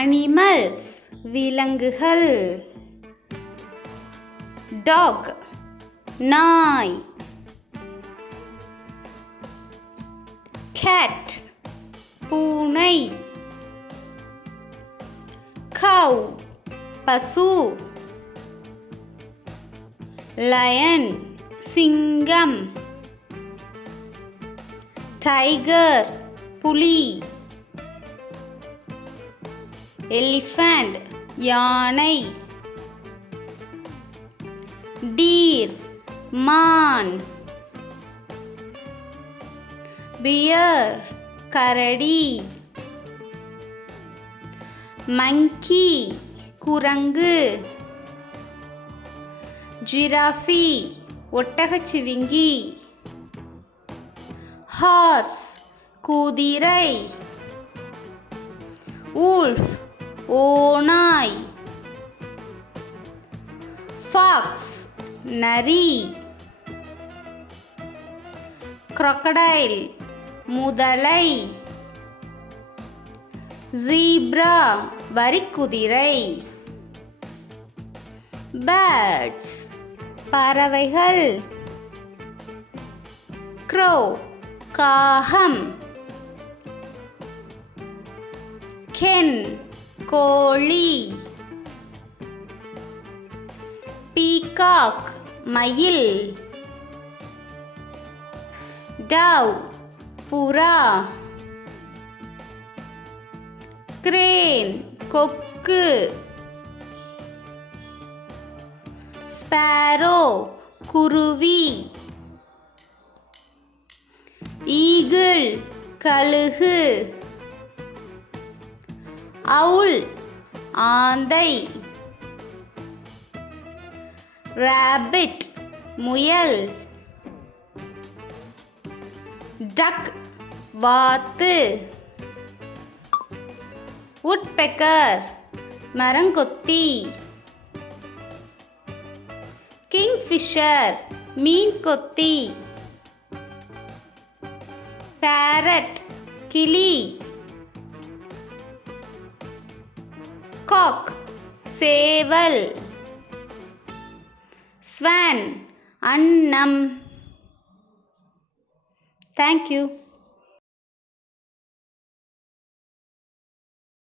animals விலங்குகள். dog நாய். cat பூனை. cow பசு. lion சிங்கம். tiger புலி. elephant யானை. deer மான். bear கரடி. monkey குரங்கு. giraffe ஒட்டகச்சிவிங்கி. horse குதிரை. wolf ஓநாய். fox நரி. crocodile முதலை. zebra வரிக்குதிரை. birds பறவைகள். crow காகம். hen கோழி. peacock மயில். dove புறா. crane கொக்கு. sparrow குருவி. eagle கழுகு. owl ஆந்தை. rabbit முயல். duck வாத்து. woodpecker மரங்கொத்தி. kingfisher மீன் கொத்தி. parrot கிளி. cock சேவல். swan அன்னம். Thank you.